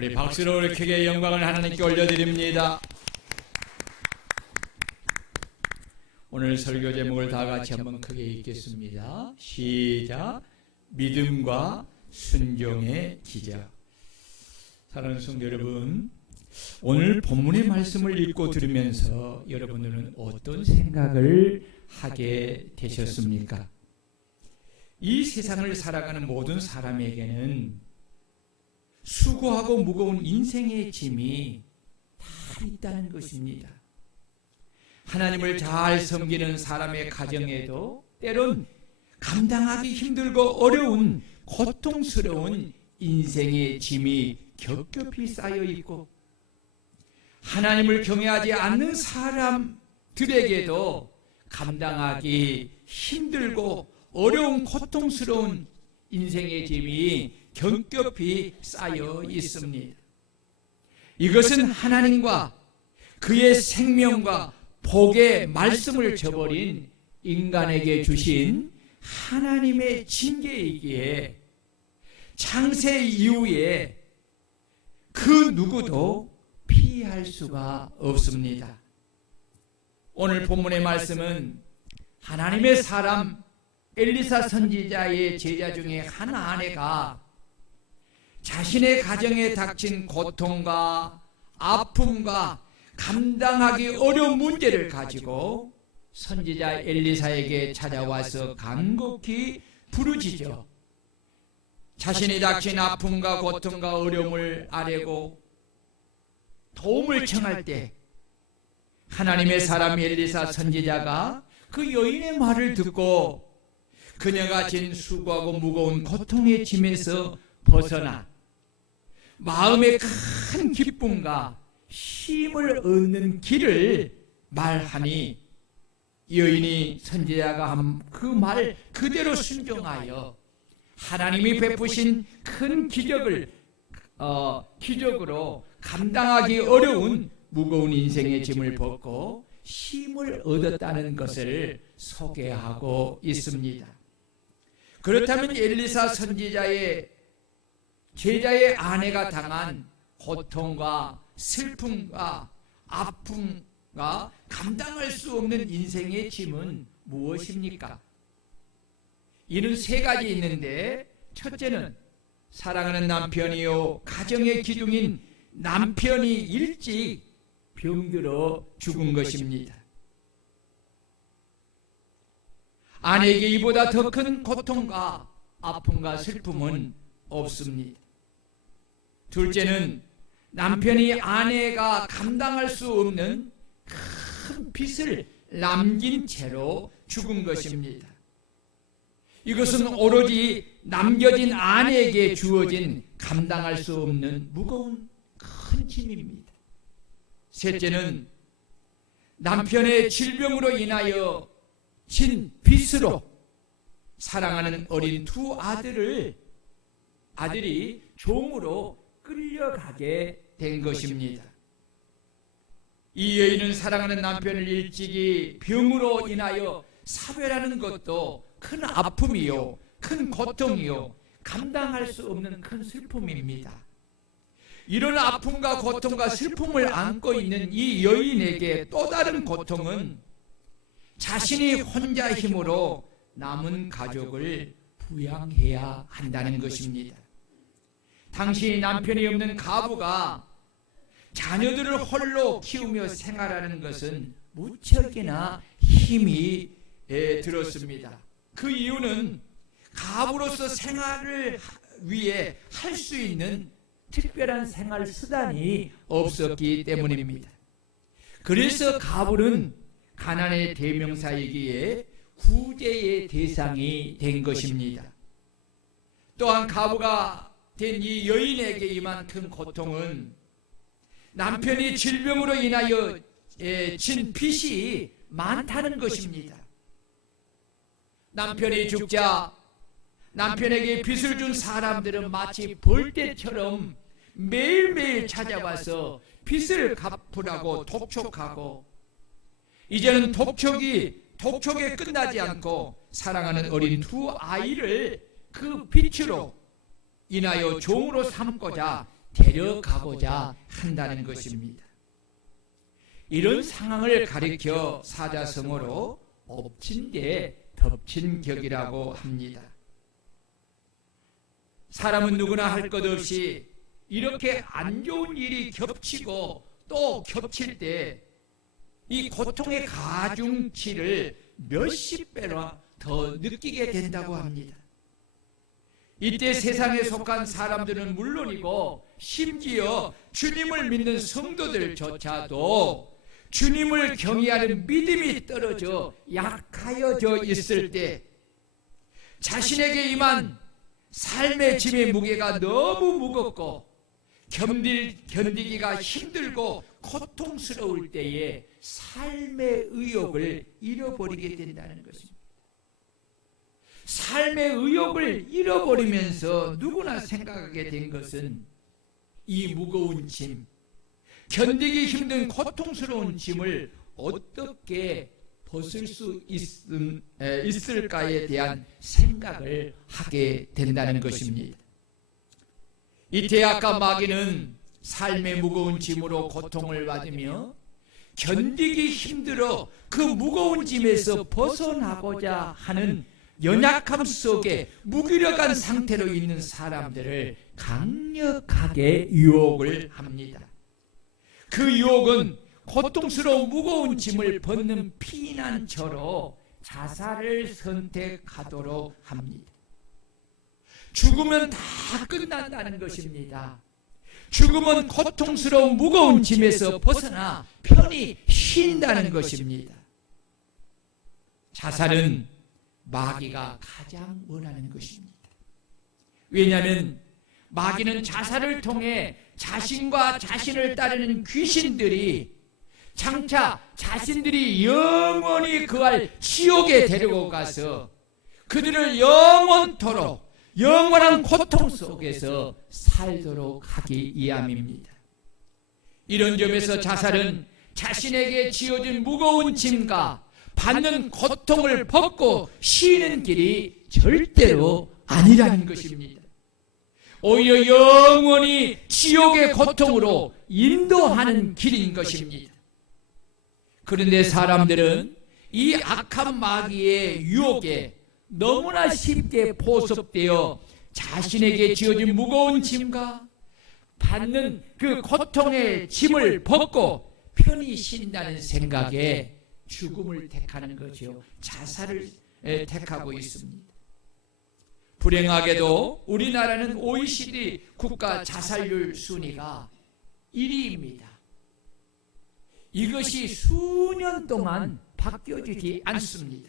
우리 박수로 우리 크게 영광을 하나님께 올려드립니다. 오늘 설교 제목을 다 같이 한번 크게 읽겠습니다. 시작. 믿음과 순종의 기적. 사랑하는 성도 여러분, 오늘 본문의 말씀을 읽고 들으면서 여러분들은 어떤 생각을 하게 되셨습니까? 이 세상을 살아가는 모든 사람에게는 수고하고 무거운 인생의 짐이 다 있다는 것입니다. 하나님을 잘 섬기는 사람의 가정에도 때론 감당하기 힘들고 어려운 고통스러운 인생의 짐이 겹겹이 쌓여 있고, 하나님을 경외하지 않는 사람들에게도 감당하기 힘들고 어려운 고통스러운 인생의 짐이 겹겹이 쌓여 있습니다. 이것은 하나님과 그의 생명과 복의 말씀을 저버린 인간에게 주신 하나님의 징계이기에 창세 이후에 그 누구도 피할 수가 없습니다. 오늘 본문의 말씀은 하나님의 사람 엘리사 선지자의 제자 중에 한 아내가 자신의 가정에 닥친 고통과 아픔과 감당하기 어려운 문제를 가지고 선지자 엘리사에게 찾아와서 간곡히 부르짖어 자신이 닥친 아픔과 고통과 어려움을 아뢰고 도움을 청할 때, 하나님의 사람 엘리사 선지자가 그 여인의 말을 듣고 그녀가 진 수고하고 무거운 고통의 짐에서 벗어나 마음의 큰 기쁨과 힘을 얻는 길을 말하니, 여인이 선지자가 한 그 말 그대로 순종하여 하나님이 베푸신 큰 기적으로 감당하기 어려운 무거운 인생의 짐을 벗고 힘을 얻었다는 것을 소개하고 있습니다. 그렇다면 엘리사 선지자의 제자의 아내가 당한 고통과 슬픔과 아픔과 감당할 수 없는 인생의 짐은 무엇입니까? 이는 세 가지 있는데, 첫째는 사랑하는 남편이요 가정의 기둥인 남편이 일찍 병들어 죽은 것입니다. 아내에게 이보다 더 큰 고통과 아픔과 슬픔은 없습니다. 둘째는 남편이 아내가 감당할 수 없는 큰 빚을 남긴 채로 죽은 것입니다. 이것은 오로지 남겨진 아내에게 주어진 감당할 수 없는 무거운 큰 짐입니다. 셋째는 남편의 질병으로 인하여 진 빚으로 사랑하는 어린 두 아들이 종으로 끌려가게 된 것입니다. 이 여인은 사랑하는 남편을 일찍이 병으로 인하여 사별하는 것도 큰 아픔이요, 큰 고통이요, 감당할 수 없는 큰 슬픔입니다. 이런 아픔과 고통과 슬픔을 안고 있는 이 여인에게 또 다른 고통은 자신이 혼자 힘으로 남은 가족을 부양해야 한다는 것입니다. 당시 남편이 없는 가부가 자녀들을 홀로 키우며 생활하는 것은 무척이나 힘이 들었습니다. 그 이유는 가부로서 생활을 위해 할 수 있는 특별한 생활 수단이 없었기 때문입니다. 그래서 가부는 가난의 대명사이기에 구제의 대상이 된 것입니다. 또한 가부가 된 이 여인에게 임한 큰 고통은 남편이 질병으로 인하여 진 빚이 많다는 것입니다. 남편이 죽자 남편에게 빚을 준 사람들은 마치 벌떼처럼 매일매일 찾아와서 빚을 갚으라고 독촉하고, 이제는 독촉에 끝나지 않고 사랑하는 어린 두 아이를 그 빚으로 인하여 종으로 삼고자 데려가고자 한다는 것입니다. 이런 상황을 가리켜 사자성어로 엎친 데 덮친 격이라고 합니다. 사람은 누구나 할 것 없이 이렇게 안 좋은 일이 겹치고 또 겹칠 때 이 고통의 가중치를 몇십 배나 더 느끼게 된다고 합니다. 이때 세상에 속한 사람들은 물론이고 심지어 주님을 믿는 성도들조차도 주님을 경외하는 믿음이 떨어져 약하여져 있을 때 자신에게 임한 삶의 짐의 무게가 너무 무겁고 견디기가 힘들고 고통스러울 때에 삶의 의욕을 잃어버리게 된다는 것입니다. 삶의 의욕을 잃어버리면서 누구나 생각하게 된 것은 이 무거운 짐, 견디기 힘든 고통스러운 짐을 어떻게 벗을 수 있을까에 대한 생각을 하게 된다는 것입니다. 이 대악과 마귀는 삶의 무거운 짐으로 고통을 받으며 견디기 힘들어 그 무거운 짐에서 벗어나고자 하는 연약함 속에 무기력한 상태로 있는 사람들을 강력하게 유혹을 합니다. 그 유혹은 고통스러운 무거운 짐을 벗는 피난처로 자살을 선택하도록 합니다. 죽으면 다 끝난다는 것입니다. 죽음은 고통스러운 무거운 짐에서 벗어나 편히 쉰다는 것입니다. 자살은 마귀가 가장 원하는 것입니다. 왜냐하면 마귀는 자살을 통해 자신과 자신을 따르는 귀신들이 장차 자신들이 영원히 거할 지옥에 데리고 가서 그들을 영원토록 영원한 고통 속에서 살도록 하기 위함입니다. 이런 점에서 자살은 자신에게 지어진 무거운 짐과 받는 고통을 벗고 쉬는 길이 절대로 아니라는 것입니다. 오히려 영원히 지옥의 고통으로 인도하는 길인 것입니다. 그런데 사람들은 이 악한 마귀의 유혹에 너무나 쉽게 포섭되어 자신에게 지어진 무거운 짐과 받는 그 고통의 짐을 벗고 편히 쉰다는 생각에 죽음을 택하는 거죠. 자살을 택하고 있습니다. 불행하게도 우리나라는 OECD 국가 자살률 순위가 1위입니다. 이것이 수년 동안 바뀌어지지 않습니다.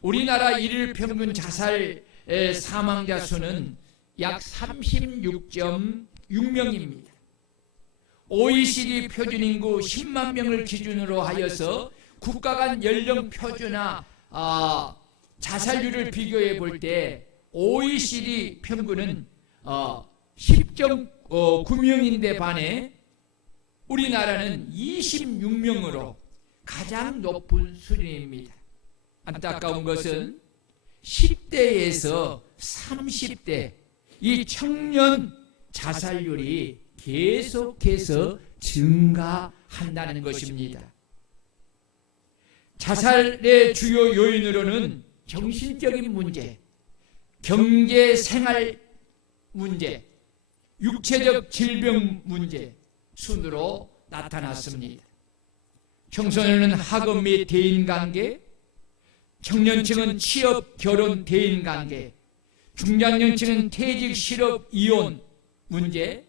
우리나라 일일 평균 자살 사망자 수는 약 36.6명입니다. OECD 표준인구 10만 명을 기준으로 하여서 국가 간 연령 표준화 자살률을 비교해 볼 때 OECD 평균은 10.9명인데 반해 우리나라는 26명으로 가장 높은 수준입니다. 안타까운 것은 10대에서 30대 이 청년 자살률이 계속해서 증가한다는 것입니다. 자살의 주요 요인으로는 정신적인 문제, 경제 생활 문제, 육체적 질병 문제 순으로 나타났습니다. 청소년은 학업 및 대인관계, 청년층은 취업, 결혼, 대인관계, 중장년층은 퇴직, 실업, 이혼 문제,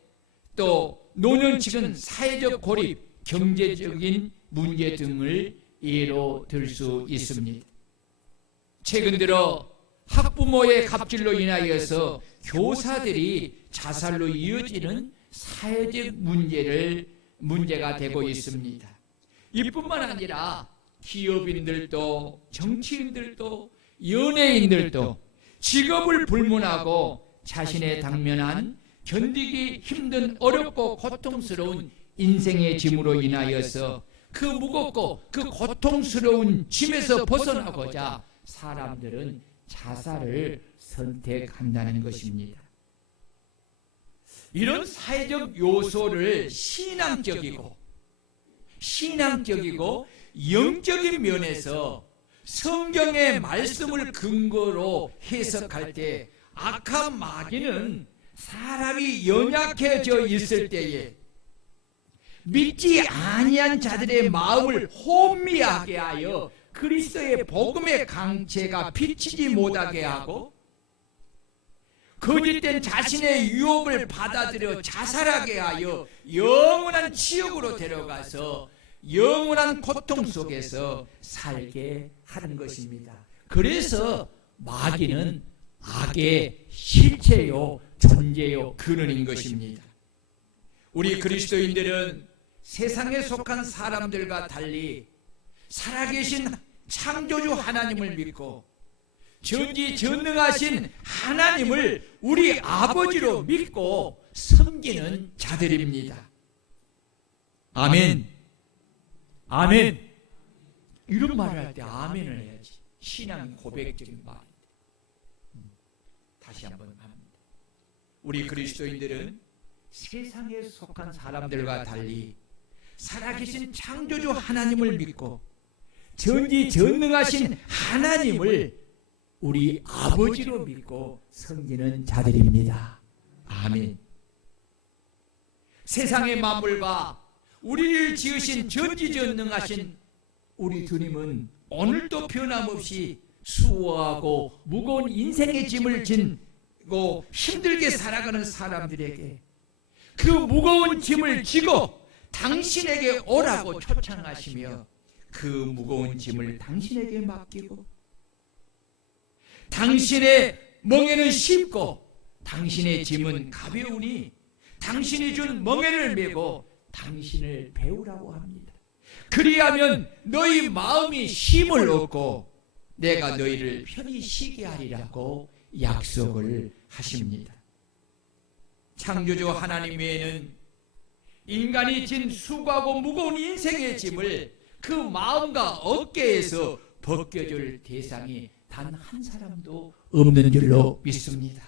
또 노년층은 사회적 고립, 경제적인 문제 등을 예로 들 수 있습니다. 최근 들어 학부모의 갑질로 인하여서 교사들이 자살로 이어지는 사회적 문제가 되고 있습니다. 이뿐만 아니라 기업인들도 정치인들도 연예인들도 직업을 불문하고 자신의 당면한 견디기 힘든 어렵고 고통스러운 인생의 짐으로 인하여서 그 무겁고 그 고통스러운 짐에서 벗어나고자 사람들은 자살을 선택한다는 것입니다. 이런 사회적 요소를 신앙적이고 영적인 면에서 성경의 말씀을 근거로 해석할 때 악한 마귀는 사람이 연약해져 있을 때에 믿지 아니한 자들의 마음을 혼미하게 하여 그리스도의 복음의 강체가 비치지 못하게 하고 거짓된 자신의 유혹을 받아들여 자살하게 하여 영원한 지옥으로 데려가서 영원한 고통 속에서 살게 하는 것입니다. 그래서 마귀는 악의 실체요 존재요 근원인 것입니다. 우리 그리스도인들은 세상에 속한 사람들과 달리 살아계신 창조주 하나님을 믿고 전지전능하신 하나님을 우리 아버지로 믿고 섬기는 자들입니다. 아멘. 아멘. 이런 말을 할 때 아멘을 해야지. 신앙 고백적인 말인데. 다시 한번 합니다. 우리 그리스도인들은 세상에 속한 사람들과 달리 살아계신 창조주 하나님을 믿고 전지전능하신 하나님을 우리 아버지로 믿고 섬기는 자들입니다. 아멘. 세상의 만물과 우리를 지으신 전지전능하신 우리 주님은 오늘도 변함없이 수고하고 무거운 인생의 짐을 지고 힘들게 살아가는 사람들에게 그 무거운 짐을 지고 당신에게 오라고 초청하시며 그 무거운 짐을 당신에게 맡기고 당신의 멍에는 쉽고 당신의 짐은 가벼우니 당신이 준 멍에를 메고 당신을 배우라고 합니다. 그리하면 너희 마음이 힘을 얻고 내가 너희를 편히 쉬게 하리라고 약속을 하십니다. 창조주 하나님 외에는 인간이 진 수고하고 무거운 인생의 짐을 그 마음과 어깨에서 벗겨줄 대상이 단 한 사람도 없는 줄로 믿습니다.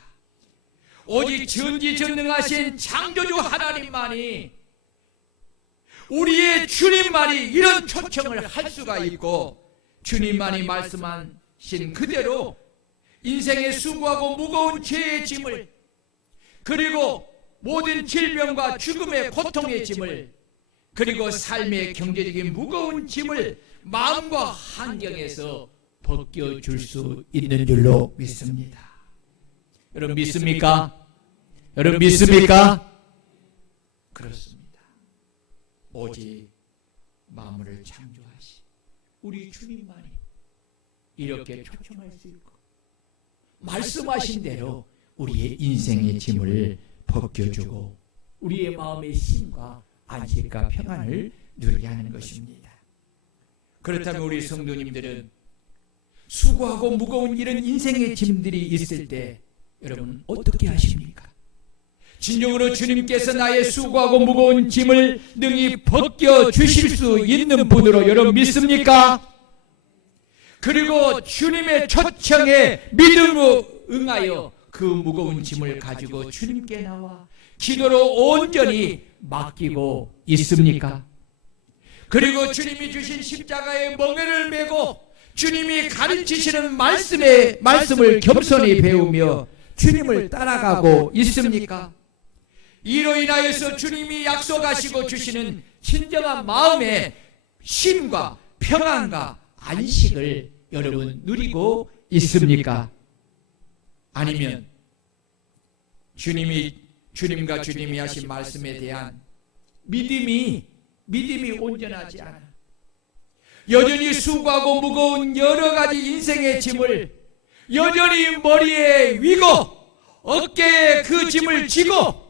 오직 전지전능하신 창조주 하나님만이 우리의 주님만이 이런 초청을 할 수가 있고 주님만이 말씀하신 그대로 인생의 수고하고 무거운 죄의 짐을 그리고 모든 질병과 죽음의 고통의 짐을 그리고 삶의 경제적인 무거운 짐을 마음과 환경에서 벗겨줄 수 있는 줄로 믿습니다. 여러분 믿습니까? 여러분 믿습니까? 그렇습니다. 오직 만물을 창조하신 우리 주님만이 이렇게 초청할 수 있고 말씀하신 대로 우리의 인생의 짐을 벗겨주고 우리의 마음의 힘과 안식과 평안을 누리게 하는 것입니다. 그렇다면 우리 성도님들은 수고하고 무거운 이런 인생의 짐들이 있을 때 여러분 어떻게 하십니까? 진정으로 주님께서 나의 수고하고 무거운 짐을 능히 벗겨주실 수 있는 분으로 여러분 믿습니까? 그리고 주님의 초청에 믿음으로 응하여 그 무거운 짐을 가지고 주님께 나와 기도로 온전히 맡기고 있습니까? 그리고 주님이 주신 십자가의 멍에를 메고 주님이 가르치시는 말씀을 겸손히 배우며 주님을 따라가고 있습니까? 이로 인하여서 주님이 약속하시고 주시는 진정한 마음의 쉼과 평안과 안식을 여러분 누리고 있습니까? 아니면 주님과 주님이 하신 말씀에 대한 믿음이 온전하지 않아 여전히 수고하고 무거운 여러 가지 인생의 짐을 여전히 머리에 위고 어깨에 그 짐을 지고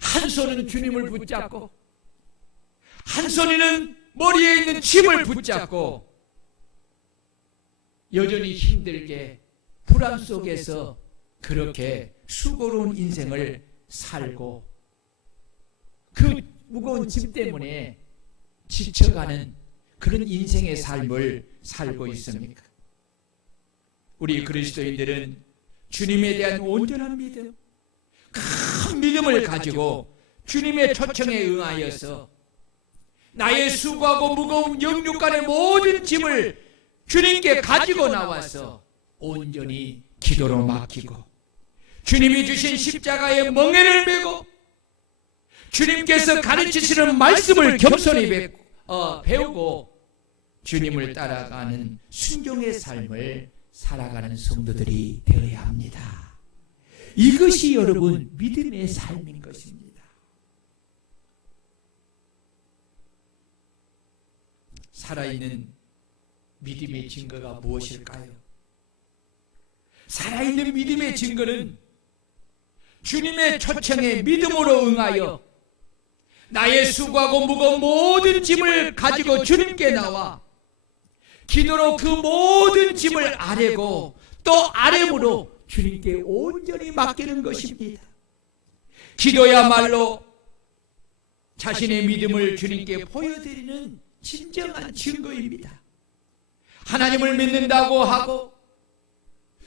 한 손은 주님을 붙잡고 한 손에는 머리에 있는 짐을 붙잡고 여전히 힘들게 불안 속에서 그렇게 수고로운 인생을 살고 그 무거운 짐 때문에 지쳐가는 그런 인생의 삶을 살고 있습니까? 우리 그리스도인들은 주님에 대한 온전한 믿음, 큰 믿음을 가지고 주님의 초청에 응하여서 나의 수고하고 무거운 영육간의 모든 짐을 주님께 가지고 나와서 온전히 기도로 맡기고 주님이 주신 십자가의 멍에를 메고 주님께서 가르치시는 말씀을 겸손히 배우고 주님을 따라가는 순종의 삶을 살아가는 성도들이 되어야 합니다. 이것이 여러분 믿음의 삶인 것입니다. 살아있는 믿음의 증거가 무엇일까요? 살아있는 믿음의 증거는 주님의 초청에 믿음으로 응하여 나의 수고하고 무거운 모든 짐을 가지고 주님께 나와 기도로 그 모든 짐을 아뢰고 또 아뢰므로 주님께 온전히 맡기는 것입니다. 기도야말로 자신의 믿음을 주님께 보여드리는 진정한 증거입니다. 하나님을 믿는다고 하고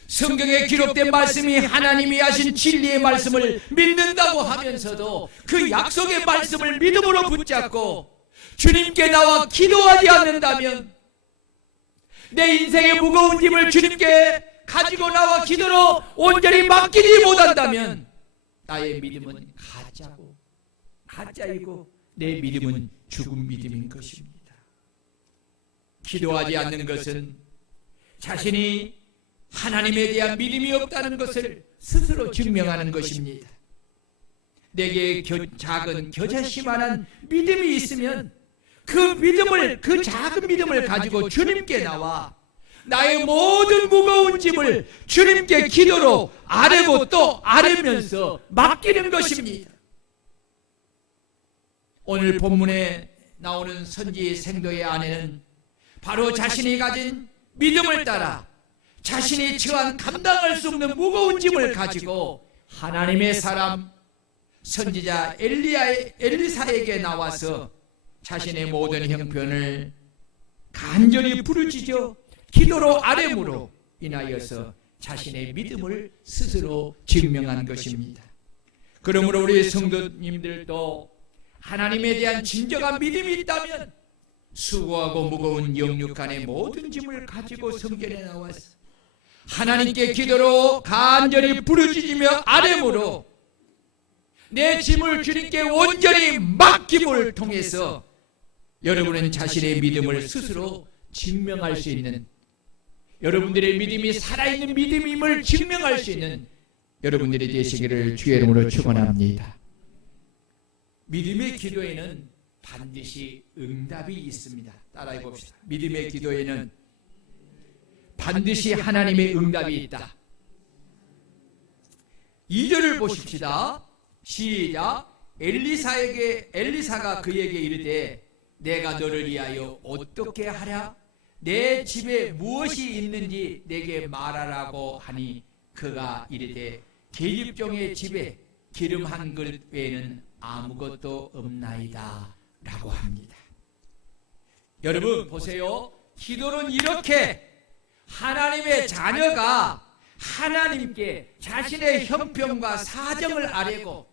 성경에 기록된 말씀이 하나님이 하신 진리의 말씀을 믿는다고 하면서도 그 약속의 말씀을 믿음으로 붙잡고 주님께 나와 기도하지 않는다면, 내 인생의 무거운 짐을 주님께 가지고 나와 기도로 온전히 맡기지 못한다면 나의 믿음은 가짜이고 내 믿음은 죽은 믿음인 것입니다. 기도하지 않는 것은 자신이 하나님에 대한 믿음이 없다는 것을 스스로 증명하는 것입니다. 내게 작은 겨자씨만한 믿음이 있으면 그 작은 믿음을 가지고 주님께 나와 나의 모든 무거운 짐을 주님께 기도로 아뢰고 또 아뢰면서 맡기는 것입니다. 오늘 본문에 나오는 선지 생도의 아내는 바로 자신이 가진 믿음을 따라 자신이 처한 감당할 수 없는 무거운 짐을 가지고 하나님의 사람 선지자 엘리사에게 나와서 자신의 모든 형편을 간절히 부르짖어 기도로 아뢰므로 인하여서 자신의 믿음을 스스로 증명한 것입니다. 그러므로 우리 성도님들도 하나님에 대한 진정한 믿음이 있다면 수고하고 무거운 영육간의 모든 짐을 가지고 성전에 나와서 하나님께 기도로 간절히 부르짖으며 아뢰므로 내 짐을 주님께 온전히 맡김을 통해서 여러분은 자신의 믿음을 스스로 증명할 수 있는, 여러분들의 믿음이 살아있는 믿음임을 증명할 수 있는 여러분들이 되시기를 주의 이름으로 축원합니다. 믿음의 기도에는 반드시 응답이 있습니다. 따라해 봅시다. 믿음의 기도에는 반드시 하나님의 응답이 있다. 2절을 보십시다. 시작. 엘리사가 그에게 이르되 내가 너를 위하여 어떻게 하랴? 내 집에 무엇이 있는지 내게 말하라고 하니 그가 이르되 계집종의 집에 기름 한 그릇 외에는 아무것도 없나이다 라고 합니다. 여러분 보세요. 기도는 이렇게 하나님의 자녀가 하나님께 자신의 형편과 사정을 아뢰고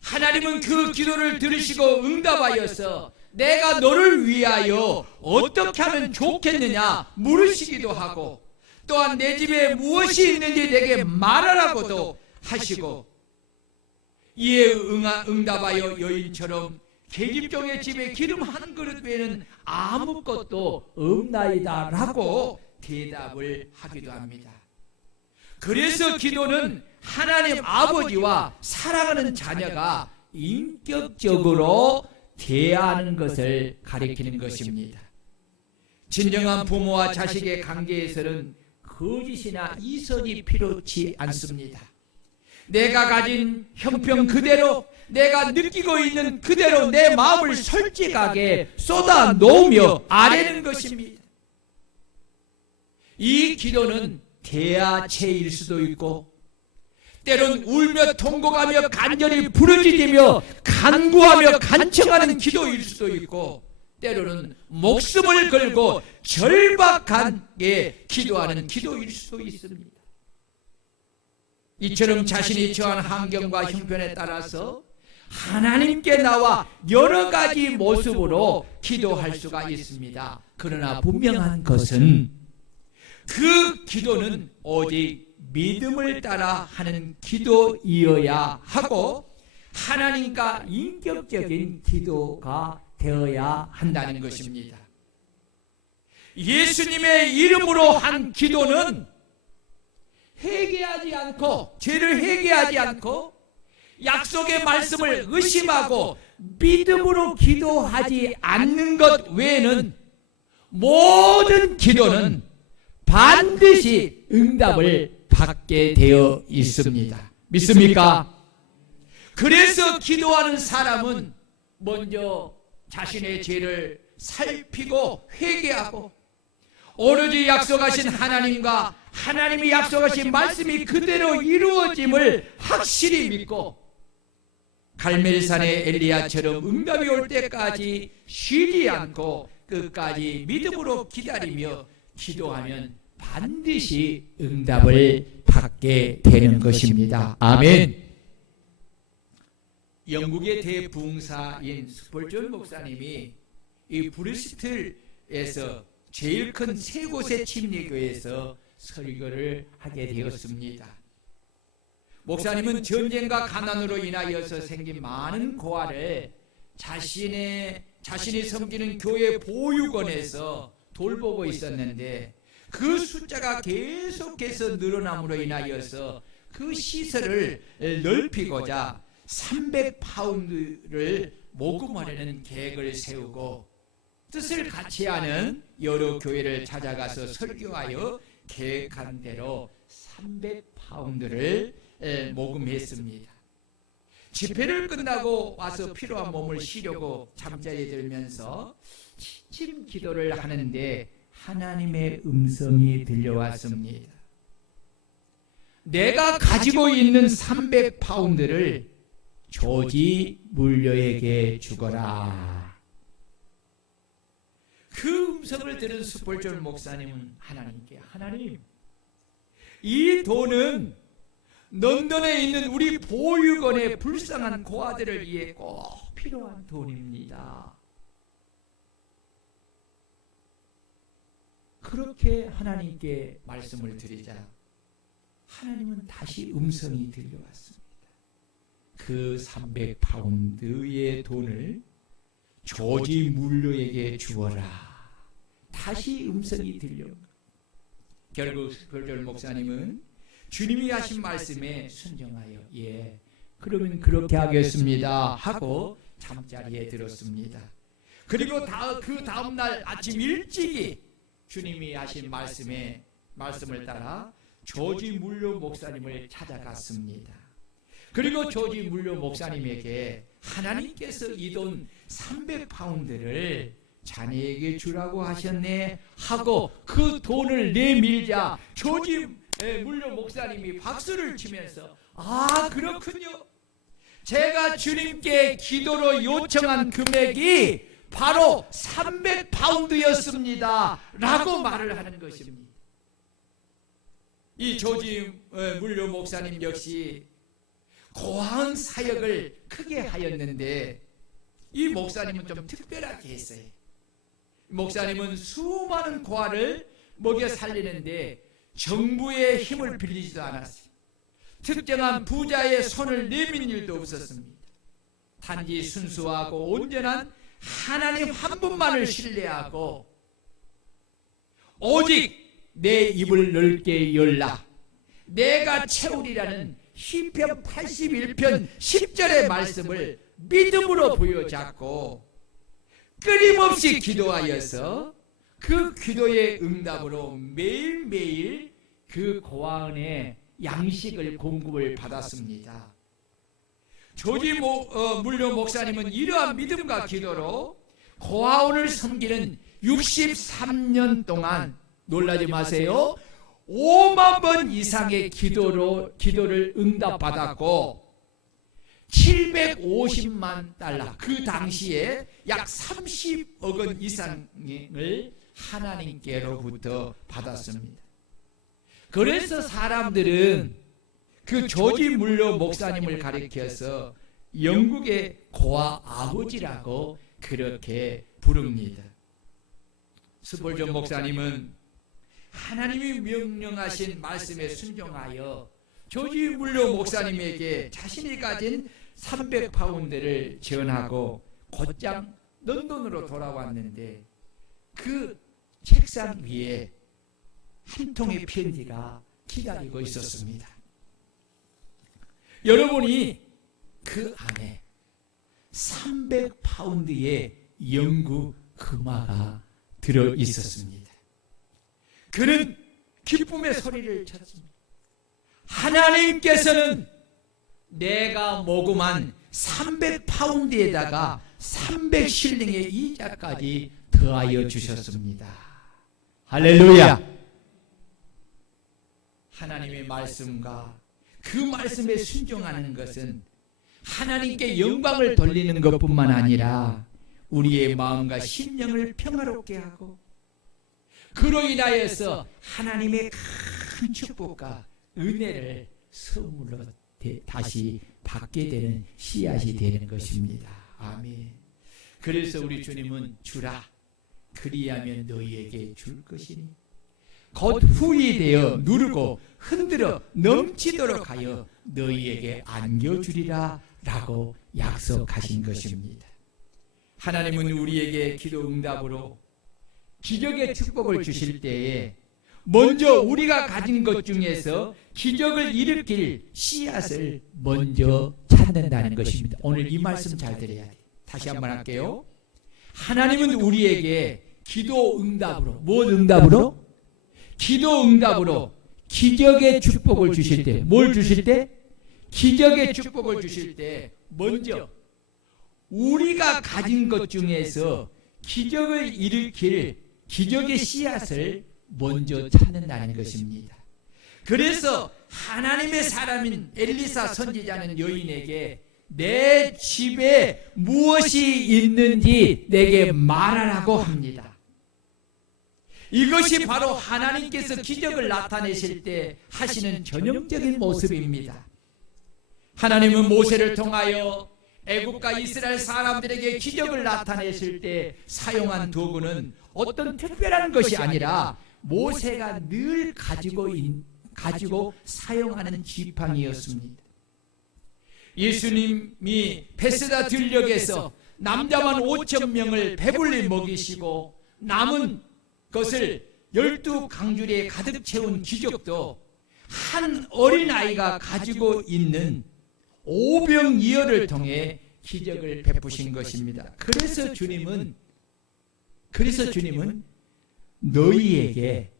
하나님은 그 기도를 들으시고 응답하여서 내가 너를 위하여 어떻게 하면 좋겠느냐 물으시기도 하고 또한 내 집에 무엇이 있는지 내게 말하라고도 하시고 이에 응답하여 여인처럼 계집종의 집에 기름 한 그릇 외에는 아무것도 없나이다 라고 대답을 하기도 합니다. 그래서 기도는 하나님 아버지와 사랑하는 자녀가 인격적으로 대하는 것을 가리키는 것입니다. 진정한 부모와 자식의 관계에서는 거짓이나 이선이 필요치 않습니다. 내가 가진 형편 그대로, 내가 느끼고 있는 그대로 내 마음을 솔직하게 쏟아 놓으며 아뢰는 것입니다. 이 기도는 대화체일 수도 있고 때론 울며 통곡하며 간절히 부르짖으며 간구하며 간청하는 기도일 수도 있고 때로는 목숨을 걸고 절박하게 기도하는 기도일 수도 있습니다. 이처럼 자신이 처한 환경과 형편에 따라서 하나님께 나와 여러 가지 모습으로 기도할 수가 있습니다. 그러나 분명한 것은 그 기도는 오직 믿음을 따라 하는 기도이어야 하고 하나님과 인격적인 기도가 되어야 한다는 것입니다. 예수님의 이름으로 한 기도는 회개하지 않고, 죄를 회개하지 않고 약속의 말씀을 의심하고 믿음으로 기도하지 않는 것 외에는 모든 기도는 반드시 응답을 받게 되어 있습니다. 믿습니까? 그래서 기도하는 사람은 먼저 자신의 죄를 살피고 회개하고 오로지 약속하신 하나님과 하나님이 약속하신 말씀이 그대로 이루어짐을 확실히 믿고 갈멜산의 엘리야처럼 응답이 올 때까지 쉬지 않고 끝까지 믿음으로 기다리며 기도하면 반드시 응답을 받게 되는 것입니다. 아멘. 영국의 대부흥사인 스펄전 목사님이 이 브리스톨에서 제일 큰 세 곳의 침례교회에서 설교를 하게 되었습니다. 목사님은 전쟁과 가난으로 인하여서 생긴 많은 고아를 자신이 섬기는 교회 보육원에서 돌보고 있었는데 그 숫자가 계속해서 늘어남으로 인하여서 그 시설을 넓히고자 300파운드를 모금하려는 계획을 세우고 뜻을 같이 하는 여러 교회를 찾아가서 설교하여 계획한 대로 300파운드를 모금했습니다. 집회를 끝나고 와서 피로한 몸을 쉬려고 잠자리에 들면서 취침 기도를 하는데 하나님의 음성이 들려왔습니다. 내가 가지고 있는 300파운드를 조지 물려에게 주거라. 그 음성을 들은 스펄전 목사님은 하나님께, 하나님, 이 돈은 런던에 있는 우리 보육원의 불쌍한 고아들을 위해 꼭 필요한 돈입니다. 그렇게 하나님께 말씀을 드리자 하나님은 다시 음성이 들려왔습니다. 그 300파운드의 돈을 조지 물러에게 주어라. 다시 음성이 들려. 결국 스펄전 목사님은 주님이 하신 말씀에 순종하여 그러면 그렇게 하겠습니다 하고 잠자리에 들었습니다. 그리고 그 다음날 아침 일찍이 주님이 하신 말씀을 따라 조지 물러 목사님을 찾아갔습니다. 그리고 조지 물러 목사님에게 하나님께서 이 돈 300파운드를 자네에게 주라고 하셨네 하고 그 돈을 내밀자 조지 물러 목사님이 박수를 치면서 그렇군요. 제가 주님께 기도로 요청한 금액이 바로 300파운드였습니다 라고 말을 하는 것입니다. 이 조지 물러 목사님 역시 고아원 사역을 크게 하였는데 이 목사님은 좀 특별하게 했어요. 목사님은 수많은 고아를 먹여 살리는데 정부의 힘을 빌리지도 않았어요. 특정한 부자의 손을 내민 일도 없었습니다. 단지 순수하고 온전한 하나님 한 분만을 신뢰하고 오직 내 입을 넓게 열라 내가 채우리라는 시편 81편 10절의 말씀을 믿음으로 부여잡고 끊임없이 기도하여서 그 기도의 응답으로 매일매일 그 고아원의 양식을 공급을 받았습니다. 조지 물러 목사님은 이러한 믿음과 기도로 고아원을 섬기는 63년 동안 놀라지 마세요. 5만 번 이상의 기도를 응답받았고 750만 달러 그 당시에 약 30억 원 이상을 하나님께로부터 받았습니다. 그래서 사람들은 그 조지 물러 목사님을 가리켜서 영국의 고아 아버지라고 그렇게 부릅니다. 스폴전 목사님은 하나님이 명령하신 말씀에 순종하여 조지 물러 목사님에게 자신이 가진 300파운드를 전하고 곧장 런던으로 돌아왔는데 그 책상 위에 한 통의 편지가 기다리고 있었습니다. 여러분이 그 안에 300파운드의 영국 금화가 들어 있었습니다. 그는 기쁨의 소리를 쳤습니다. 하나님께서는 내가 모금한 300파운드에다가 300실링의 이자까지 더하여 주셨습니다. 할렐루야! 하나님의 말씀과 그 말씀에 순종하는 것은 하나님께 영광을 돌리는 것뿐만 아니라 우리의 마음과 심령을 평화롭게 하고 그로 인하여서 하나님의 큰 축복과 은혜를 선물로 다시 받게 되는 씨앗이 되는 것입니다. 아멘. 그래서 우리 주님은 주라 그리하면 너희에게 줄 것이니 곧 후이 되어 누르고 흔들어 넘치도록 하여 너희에게 안겨주리라 라고 약속하신 것입니다. 하나님은 우리에게 기도 응답으로 기적의 축복을 주실 때에 먼저 우리가 가진 것 중에서 기적을 일으킬 씨앗을 먼저 찾는다는 것입니다. 오늘 이 말씀 잘 들어야 돼요. 다시 한번 할게요. 하나님은 우리에게 기도 응답으로, 무엇 응답으로? 기도 응답으로 기적의 축복을 주실 때, 뭘 주실 때? 기적의 축복을 주실 때 먼저 우리가 가진 것 중에서 기적을 일으킬 기적의 씨앗을 먼저 찾는다는 것입니다. 그래서 하나님의 사람인 엘리사 선지자는 여인에게 내 집에 무엇이 있는지 내게 말하라고 합니다. 이것이 바로 하나님께서 기적을 나타내실 때 하시는 전형적인 모습입니다. 하나님은 모세를 통하여 애국과 이스라엘 사람들에게 기적을 나타내실 때 사용한 도구는 어떤 특별한 것이 아니라 모세가 늘 가지고 사용하는 지팡이였습니다. 예수님이 베스다 들녘에서 남자만 5,000명을 배불리 먹이시고 남은 것을 12강줄에 가득 채운 기적도 한 어린아이가 가지고 있는 오병이어를 통해 기적을 베푸신 것입니다. 그래서 주님은 너희에게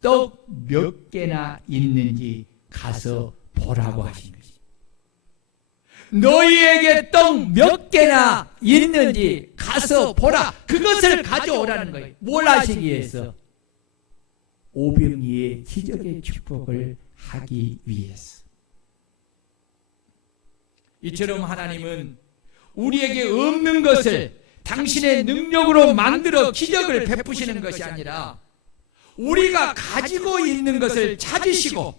떡 몇 개나 있는지 가서 보라고 하신 것입니다. 너희에게 떡 몇 개나 있는지 가서 보라. 그것을 가져오라는 거예요. 뭘 하시기 위해서? 오병이의 기적의 축복을 하기 위해서. 이처럼 하나님은 우리에게 없는 것을 당신의 능력으로 만들어 기적을 베푸시는 것이 아니라 우리가 가지고 있는 것을 찾으시고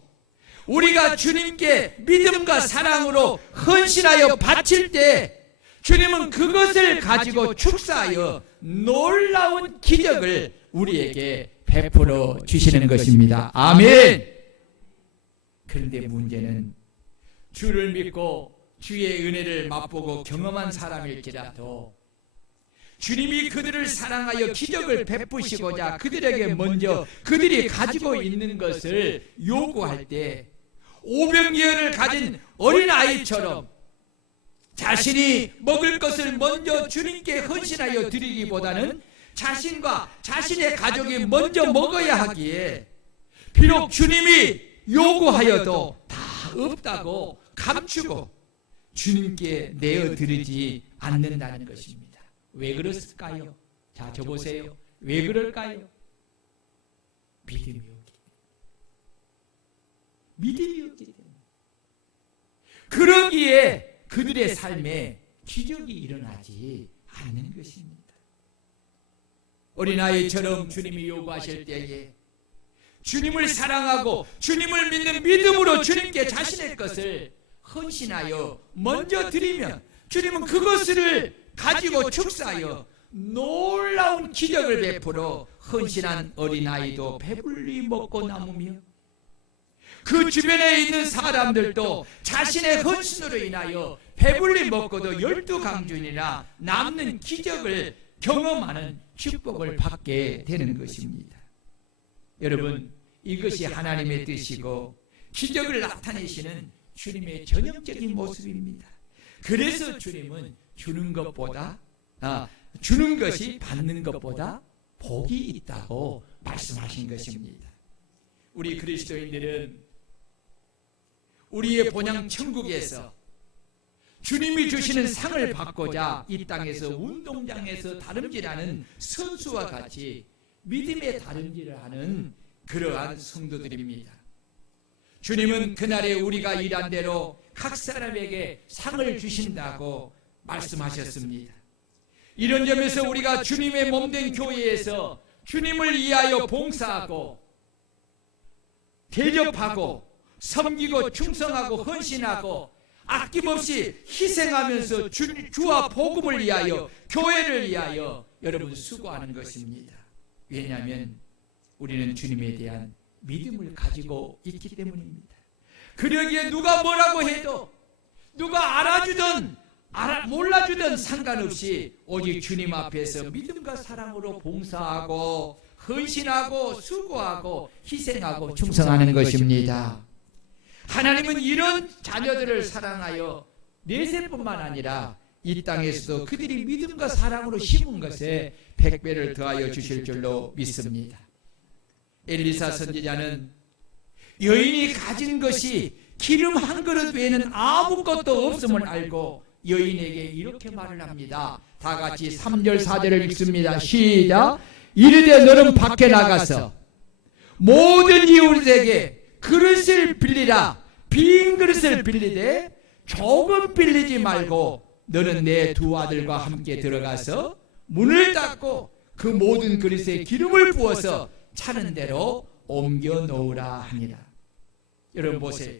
우리가 주님께 믿음과 사랑으로 헌신하여 바칠 때 주님은 그것을 가지고 축사하여 놀라운 기적을 우리에게 베풀어 주시는 것입니다. 아멘. 그런데 문제는 주를 믿고 주의 은혜를 맛보고 경험한 사람일지라도 주님이 그들을 사랑하여 기적을 베푸시고자 그들에게 먼저 그들이 가지고 있는 것을 요구할 때 오병이어를 가진 어린아이처럼 자신이 먹을 것을 먼저 주님께 헌신하여 드리기보다는 자신과 자신의 가족이 먼저 먹어야 하기에 비록 주님이 요구하여도 다 없다고 감추고 주님께 내어드리지 않는다는 것입니다. 왜 그랬을까요? 자, 저 보세요. 왜 그럴까요? 믿음이 없기 때문에. 그러기에 그들의 삶에 기적이 일어나지 않는 것입니다. 어린아이처럼 주님이 요구하실 때에 주님을 사랑하고 주님을 믿는 믿음으로 주님께 자신의 것을 헌신하여 먼저 드리면 주님은 그것을 가지고 축사하여 놀라운 기적을 베풀어 헌신한 어린아이도 배불리 먹고 남으며 그 주변에 있는 사람들도 자신의 헌신으로 인하여 배불리 먹고도 12강준이나 남는 기적을 경험하는 축복을 받게 되는 것입니다. 여러분, 이것이 하나님의 뜻이고 기적을 나타내시는 주님의 전형적인 모습입니다. 그래서 주님은 주는 것이 받는 것보다 복이 있다고 말씀하신 것입니다. 우리 그리스도인들은 우리의 본향 천국에서 주님이 주시는 상을 받고자 이 땅에서 운동장에서 다름질하는 선수와 같이 믿음의 다름질을 하는 그러한 성도들입니다. 주님은 그날에 우리가 일한 대로 각 사람에게 상을 주신다고 말씀하셨습니다. 이런 점에서 우리가 주님의 몸된 교회에서 주님을 위하여 봉사하고 대접하고 섬기고 충성하고 헌신하고 아낌없이 희생하면서 주와 복음을 위하여 교회를 위하여 여러분 수고하는 것입니다. 왜냐하면 우리는 주님에 대한 믿음을 가지고 있기 때문입니다. 그러기에 누가 뭐라고 해도 누가 알아주든 몰라주든 상관없이 오직 주님 앞에서 믿음과 사랑으로 봉사하고 헌신하고 수고하고 희생하고 충성하는 것입니다. 하나님은 이런 자녀들을 사랑하여 내세뿐만 아니라 이 땅에서도 그들이 믿음과 사랑으로 심은 것에 100배를 더하여 주실 줄로 믿습니다. 엘리사 선지자는 여인이 가진 것이 기름 한 그릇 외에는 아무것도 없음을 알고 여인에게 이렇게 말을 합니다. 다 같이 3절 4절을 읽습니다. 시작. 이르되 너는 밖에 나가서 모든 이웃에게 그릇을 빌리라. 빈 그릇을 빌리되 조금 빌리지 말고 너는 내 두 아들과 함께 들어가서 문을 닫고 그 모든 그릇에 기름을 부어서 차는 대로 옮겨 놓으라 하니라. 여러분 보세요.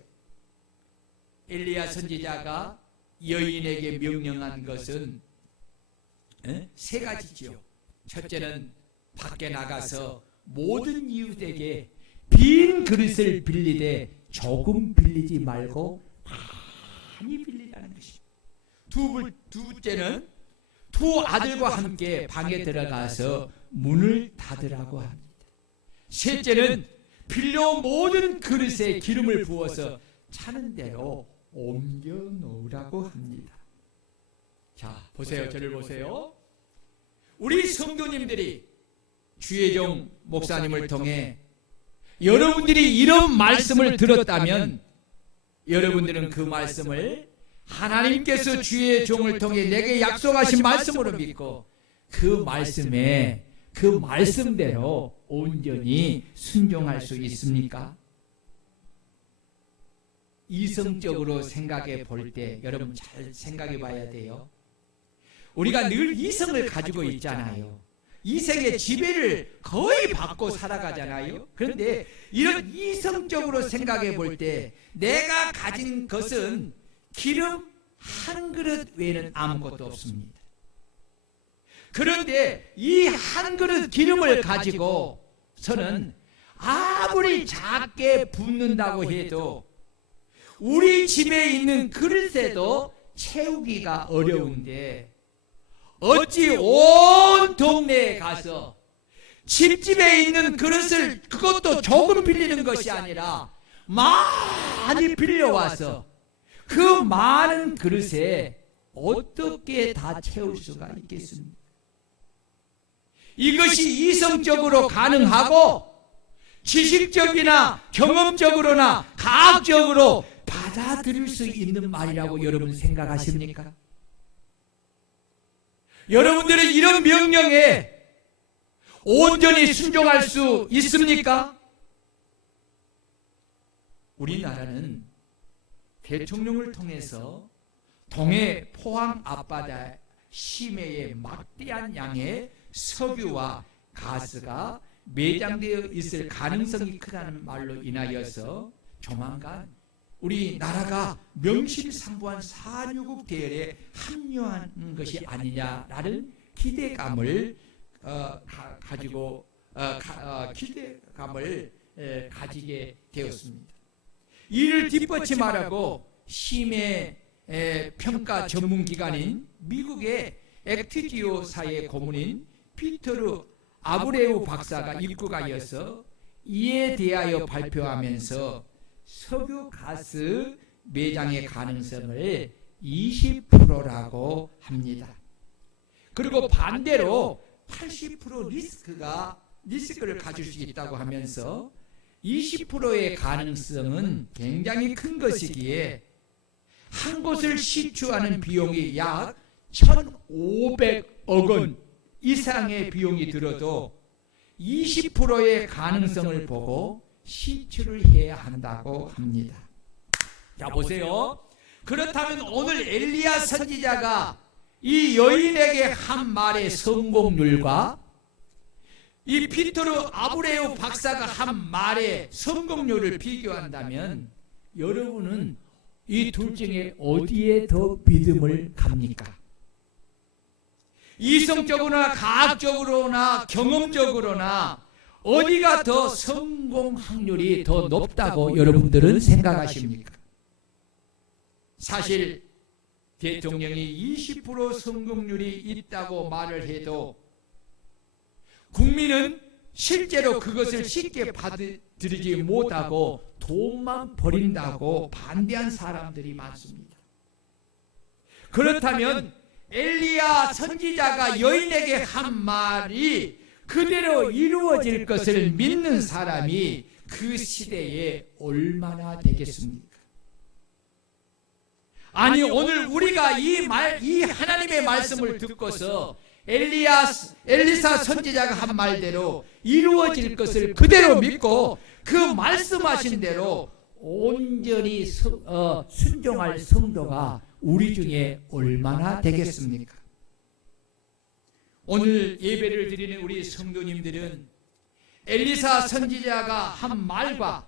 엘리야 선지자가 여인에게 명령한 것은 세 가지죠. 첫째는 밖에 나가서 모든 이웃에게 빈 그릇을 빌리되 조금 빌리지 말고 많이 빌리라는 것입니다. 둘째는 두 아들과 함께 방에 들어가서 문을 닫으라고 합니다. 셋째는 빌려온 모든 그릇에 기름을 부어서 차는 대로 옮겨 놓으라고 합니다. 자, 보세요. 저를 보세요. 우리 성도님들이 주혜종 목사님을 통해 여러분들이 이런 말씀을 들었다면 여러분들은 그 말씀을 하나님께서 주의 종을 통해 내게 약속하신 말씀으로 믿고 그 말씀대로 온전히 순종할 수 있습니까? 이성적으로 생각해 볼 때 여러분 잘 생각해 봐야 돼요. 우리가 늘 이성을 가지고 있잖아요. 이성의 지배를 거의 받고 살아가잖아요. 그런데 이런 이성적으로 생각해 볼 때 내가 가진 것은 기름 한 그릇 외에는 아무것도 없습니다. 그런데 이 한 그릇 기름을 가지고서는 아무리 작게 붓는다고 해도 우리 집에 있는 그릇에도 채우기가 어려운데 어찌 온 동네에 가서 집집에 있는 그릇을 그것도 조금 빌리는 것이 아니라 많이 빌려와서 그 많은 그릇에 어떻게 다 채울 수가 있겠습니까? 이것이 이성적으로 가능하고 지식적이나 경험적으로나 과학적으로 받아들일 수 있는 말이라고 여러분 생각하십니까? 여러분들은 이런 명령에 온전히 순종할 수 있습니까? 우리나라는 대통령을 통해서 동해 포항 앞바다 심해의 막대한 양의 석유와 가스가 매장되어 있을 가능성이 크다는 말로 인하여서 조만간 우리 나라가 명실상부한 산유국 대열에 합류하는 것이 아니냐라는 기대감을 가지게 되었습니다. 이를 뒷받침하라고 심해 평가 전문기관인 미국의 액트지오사의 고문인 피터르 아브레우 박사가 입국하여서 이에 대하여 발표하면서 석유 가스 매장의 가능성을 20%라고 합니다. 그리고 반대로 80% 리스크를 가질 수 있다고 하면서 20%의 가능성은 굉장히 큰 것이기에 한 곳을 시추하는 비용이 약 1,500억 원 이상의 비용이 들어도 20%의 가능성을 보고 시추를 해야 한다고 합니다. 자, 보세요. 그렇다면 오늘 엘리야 선지자가 이 여인에게 한 말의 성공률과 이 피터르 아브레우 박사가 한 말의 성공률을 비교한다면 여러분은 이 둘 중에 어디에 더 믿음을 갑니까? 이성적으로나 과학적으로나 경험적으로나 어디가 더 성공 확률이 더 높다고 여러분들은 생각하십니까? 사실 대통령이 20% 성공률이 있다고 말을 해도 국민은 실제로 그것을 쉽게 받아들이지 못하고 돈만 버린다고 반대한 사람들이 많습니다. 그렇다면 엘리야 선지자가 여인에게 한 말이 그대로 이루어질 것을 믿는 사람이 그 시대에 얼마나 되겠습니까? 아니, 오늘 우리가 이 하나님의 말씀을 듣고서 엘리사 선지자가 한 말대로 이루어질 것을 그대로 믿고 그 말씀하신 대로 온전히 순종할 성도가 우리 중에 얼마나 되겠습니까? 오늘 예배를 드리는 우리 성도님들은 엘리사 선지자가 한 말과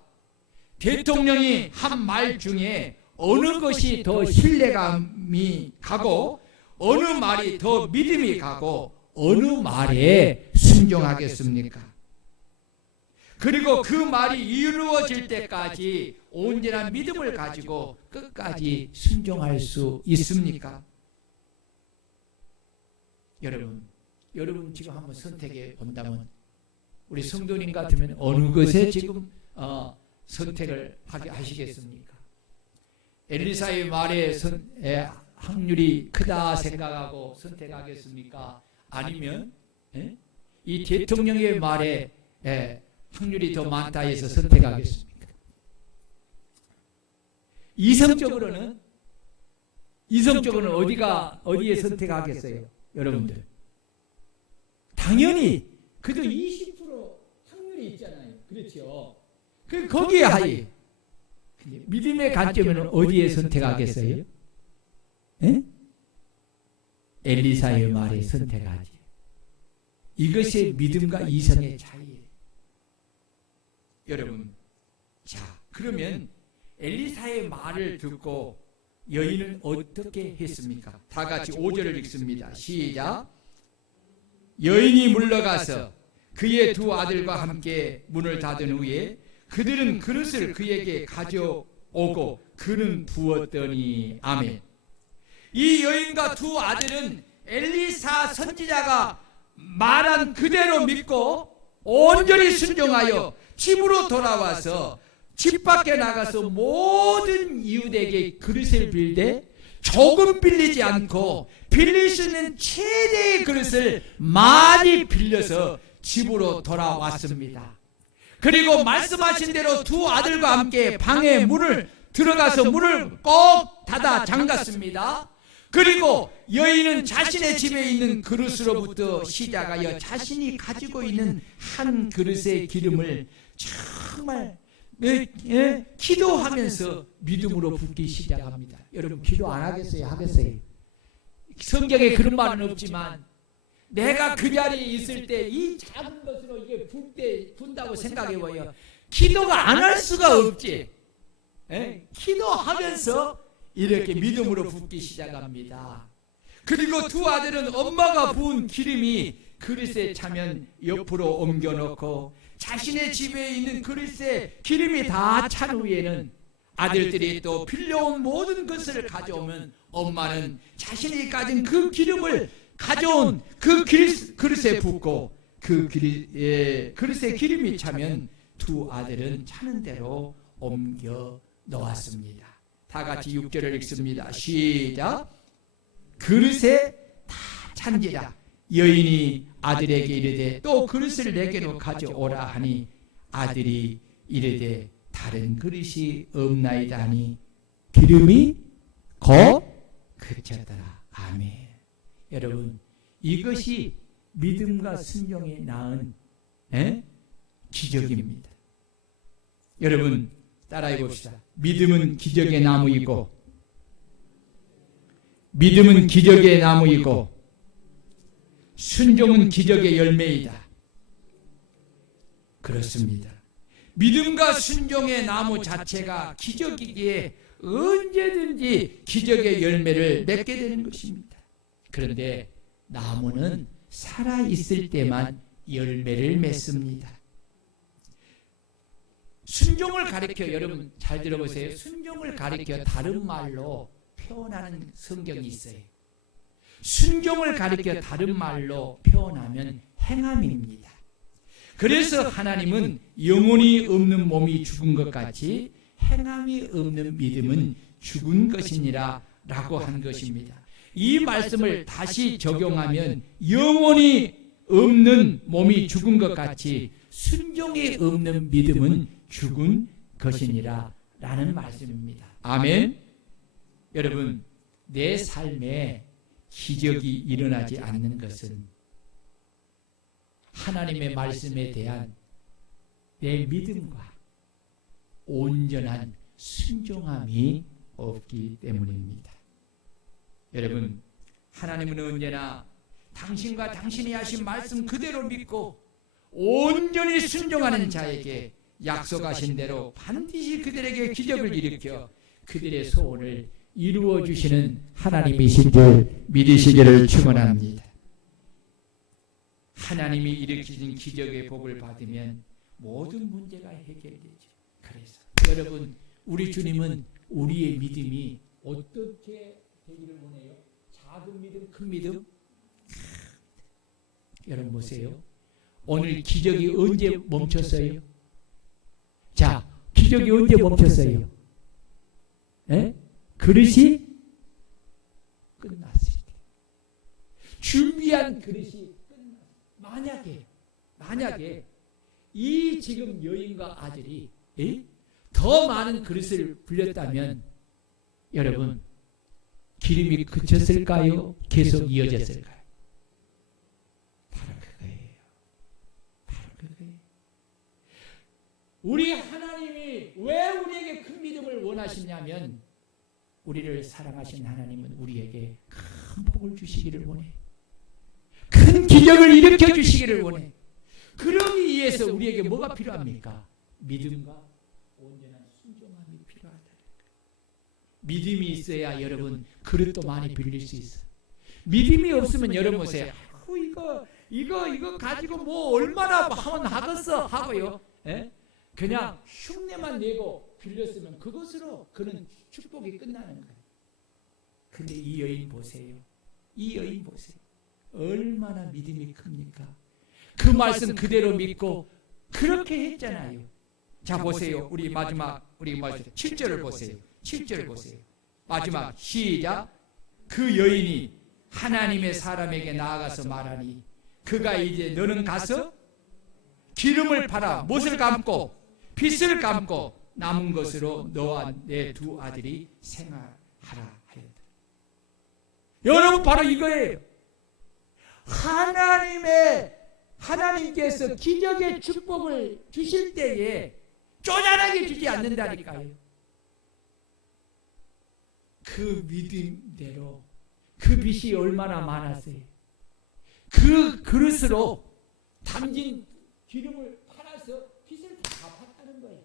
대통령이 한 말 중에 어느 것이 더 신뢰감이 가고 어느 말이 더 믿음이 가고 어느 말에 순종하겠습니까? 그리고 그 말이 이루어질 때까지 온전한 믿음을 가지고 끝까지 순종할 수 있습니까? 여러분 지금 한번 선택해 본다면 우리 성도님 같으면 어느 것에 지금 선택을 하시겠습니까? 엘리사의 말에 확률이 크다 생각하고 선택하겠습니까? 아니면 이 대통령의 말에 확률이 더 많다 해서 선택하겠습니까? 이성적으로는 어디에 선택하겠어요? 여러분들 당연히 그래도 20% 확률이 있잖아요. 그렇죠? 거기에 하이 믿음의 관점에는 어디에 선택하겠어요? 엘리사의 말에 선택하지. 이것이 믿음과 이성의 차이예요. 여러분, 자, 그러면 엘리사의 말을 듣고 여인은 어떻게 했습니까? 다 같이 5절을 읽습니다. 시작. 여인이 물러가서 그의 두 아들과 함께 문을 닫은 후에 그들은 그릇을 그에게 가져오고 그는 부었더니 아멘. 이 여인과 두 아들은 엘리사 선지자가 말한 그대로 믿고 온전히 순종하여 집으로 돌아와서 집 밖에 나가서 모든 이웃에게 그릇을 빌되 조금 빌리지 않고 빌릴 수 있는 최대의 그릇을 많이 빌려서 집으로 돌아왔습니다. 그리고 말씀하신 대로 두 아들과 함께 방에 문을 들어가서 문을 꼭 닫아 잠갔습니다. 그리고 여인은 자신의 집에 있는 그릇으로부터 시작하여 자신이 가지고 있는 한 그릇의 기름을 정말 기도하면서 믿음으로 붓기 시작합니다. 여러분 기도 안 하겠어요? 하겠어요? 성경에 그런 말은 없지만 내가 그 자리에 있을 때 이 작은 것으로 이게 분다고 생각해봐요. 기도가 안 할 수가 없지. 기도하면서 이렇게 믿음으로 붓기 시작합니다. 그리고 두 아들은 엄마가 부은 기름이 그릇에 차면 옆으로 옮겨놓고 자신의 집에 있는 그릇에 기름이 다 찬 후에는 아들들이 또 빌려온 모든 것을 가져오면 엄마는 자신이 가진 그 기름을 가져온 그 그릇에 붓고 그 그릇에 기름이 차면 두 아들은 차는 대로 옮겨 놓았습니다. 다 같이 6절을 읽습니다. 시작. 그릇에 다 찬지라 여인이 아들에게 이르되 또 그릇을 내게로 가져오라 하니 아들이 이르되 다른 그릇이 없나이다 하니 기름이 곧 그쳤더라. 아멘. 여러분, 이것이 믿음과 순종에 낳은 기적입니다. 여러분 따라해 봅시다. 믿음은 기적의 나무이고, 믿음은 기적의 나무이고, 순종은 기적의 열매이다. 그렇습니다. 믿음과 순종의 나무 자체가 기적이기에 언제든지 기적의 열매를 맺게 되는 것입니다. 그런데 나무는 살아있을 때만 열매를 맺습니다. 순종을 가리켜, 여러분 잘 들어보세요. 순종을 가리켜 다른 말로 표현하는 성경이 있어요. 순종을 가리켜 다른 말로 표현하면 행함입니다. 그래서 하나님은 영혼이 없는 몸이 죽은 것 같이 행함이 없는 믿음은 죽은 것이니라 라고 한 것입니다. 이 말씀을 다시 적용하면 영혼이 없는 몸이 죽은 것 같이 순종이 없는 믿음은 죽은 것이니라 라는 말씀입니다. 아멘. 여러분, 내 삶에 기적이 일어나지 않는 것은 하나님의 말씀에 대한 내 믿음과 온전한 순종함이 없기 때문입니다. 여러분, 하나님은 언제나 당신과 당신이 하신 말씀 그대로 믿고 온전히 순종하는 자에게 약속하신 대로 반드시 그들에게 기적을 일으켜 그들의 소원을 이루어 주시는 하나님이신 줄 믿으시기를 축원합니다. 하나님이 일으키신 기적의 복을 받으면 모든 문제가 해결되죠. 그래서 여러분, 우리 주님은 우리의 믿음이 어떻게 되기를 원해요? 작은 믿음, 큰 믿음? 여러분 보세요. 오늘 기적이 언제 멈췄어요? 자, 기적이 언제 멈췄어요? 그릇이 끝났을 때. 준비한 그릇이 끝났을 때. 만약에 이 지금 여인과 아들이 더 많은 그릇을 불렸다면 여러분, 기름이 그쳤을까요? 계속 이어졌을까요? 바로 그거예요. 바로 그거예요. 우리 하나님이 왜 우리에게 큰 믿음을 원하시냐면 우리를 사랑하신 하나님은 우리에게 큰 복을 주시기를 원해. 큰 기적을 일으켜 주시기를 원해. 그러기 위해서 우리에게 뭐가 필요합니까? 믿음과 온전한 순종함이 필요하다. 믿음이 있어야 여러분 그릇도 많이 빌릴 수 있어. 믿음이 없으면 여러분 보세요. 이거 가지고 뭐 얼마나 하면 하겠어 하고요. 그냥 흉내만 내고 빌렸으면 그것으로 그는 축복이 끝나는 거예요. 근데 이 여인 보세요. 이 여인 보세요. 얼마나 믿음이 큽니까? 그 말씀 그대로 믿고 그렇게 했잖아요. 자 보세요. 우리 마지막 7절을 보세요. 7절 보세요. 마지막 시작. 그 여인이 하나님의 사람에게 나아가서 말하니 그가 이제 너는 가서 기름을 팔아 못을 감고 빚을 감고 남은 것으로 너와 내 두 아들이 생활하라 하였다. 여러분 바로 이거예요. 하나님께서 기적의 축복을 주실 때에 쪼잔하게 주지 않는다니까요. 그 믿음대로 그 빚이 얼마나 많았어요. 그 그릇으로 담긴 기름을 팔아서 빚을 다 갚았다는 거예요.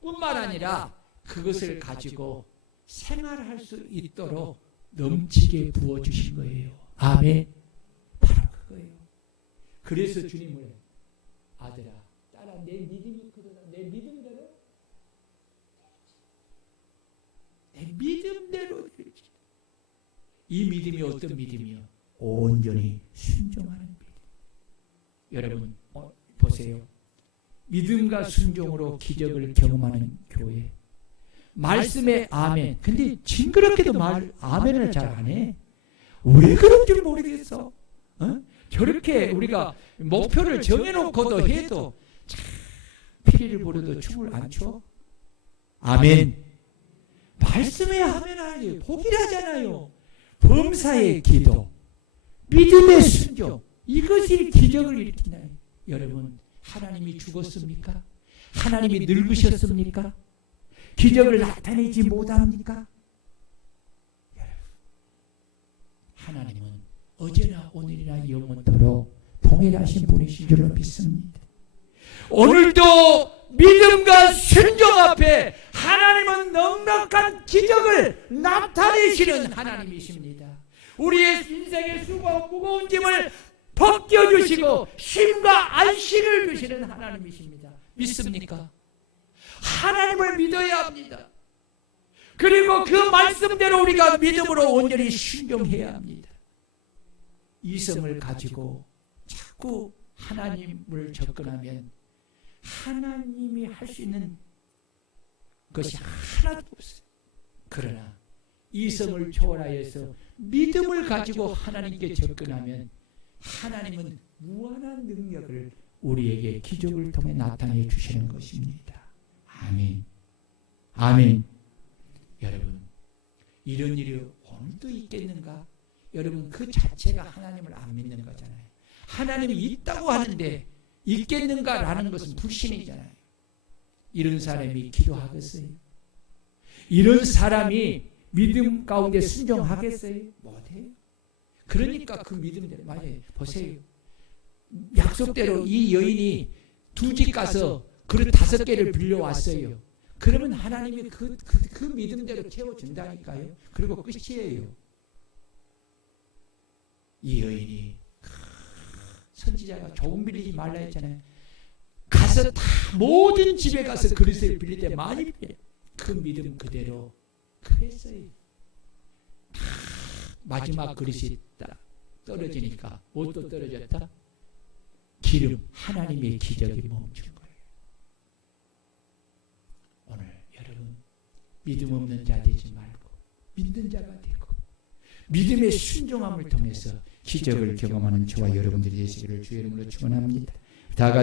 뿐만 아니라 그것을 가지고 생활할 수 있도록 넘치게 부어주신 거예요. 아멘. 바로 그거예요. 그래서 주님을 아들아, 딸아, 내 믿음이 크도다. 내 믿음대로, 내 믿음대로. 이 믿음이 어떤 믿음이요? 온전히 순종하는 믿음. 여러분 보세요. 믿음과 순종으로 기적을 경험하는 교회. 말씀에 아멘. 근데 징그럽게도 아멘을 잘 안 해. 왜 그런 줄 모르겠어. 저렇게 우리가 목표를 정해놓고도 해도 피리를 부르도 춤을 안 춰? 아멘. 말씀에 아멘 하지. 복이라잖아요. 범사의 기도, 믿음의 순종, 이것이 기적을 일으키나요? 여러분, 하나님이 죽었습니까? 하나님이 늙으셨습니까? 기적을 나타내지 못합니까? 하나님은 어제나 오늘이나 영원토록 동일하신 분이신 줄로 믿습니다. 오늘도 믿음과 순종 앞에 하나님은 넉넉한 기적을 나타내시는 하나님이십니다. 우리의 인생의 수고와 무거운 짐을 벗겨주시고 쉼과 안식을 주시는 하나님이십니다. 믿습니까? 하나님을 믿어야 합니다. 그리고 그 말씀대로 우리가 믿음으로 온전히 순종해야 합니다. 이성을 가지고 자꾸 하나님을 접근하면 하나님이 할 수 있는 것이 하나도 없어요. 그러나 이성을 초월하여서 믿음을 가지고 하나님께 접근하면 하나님은 무한한 능력을 우리에게 기적을 통해 나타내 주시는 것입니다. 아멘. 아멘. 여러분, 이런 일이 오늘도 있겠는가? 여러분, 그 자체가 하나님을 안 믿는 거잖아요. 하나님이 있다고 하는데 있겠는가라는 것은 불신이잖아요. 이런 사람이 기도하겠어요? 이런 사람이 믿음 가운데 순종하겠어요? 못해요. 그러니까 그 믿음대로, 맞아요. 보세요. 약속대로 이 여인이 두 집 가서 그릇 5개를 빌려왔어요. 그러면 하나님이 그 믿음대로 채워준다니까요. 그리고 끝이에요. 이 여인이 선지자가 조금 빌리지 말라 했잖아요. 가서 다 모든 집에 가서 그릇을 빌릴 때 많이 그 믿음 그대로 그랬어요. 마지막 그릇이 딱 떨어지니까 뭣도 떨어졌다? 기름, 하나님의 기적이 멈춘 거예요. 오늘 여러분, 믿음 없는 자 되지 말고 믿는 자가 되고 믿음의 순종함을 통해서 기적을 경험하는 저와 여러분들이 되시기를 주의 이름으로 축원합니다. 다 같이